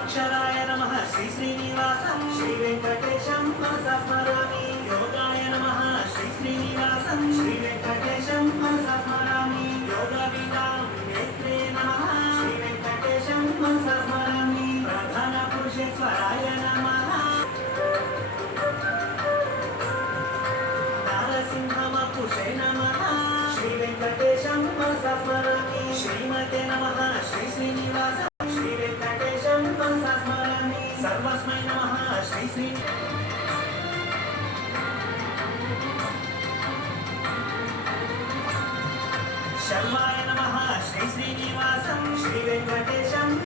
अक्षराय नमः श्री श्रीनिवासं श्री वेंकटेशं मनसा स्मरामि। योगाय नमः श्री श्रीनिवासं श्री वेंकटेशं मनसा स्मरामि। योगविदां नेत्रे नमः श्री वेंकटेशं मनसा स्मरामि। प्रधानपुरुषेश्वराय नमः नारसिंहवपुषे नमः श्री वेंकटेशं मनसा स्मरामि। श्रीमते नमः श्री श्रीनिवासं श्री वेंकटेशं मनसा स्मरामि। सर्वस्मै नमः श्री श्री शर्माय नमः श्री श्रीनिवासं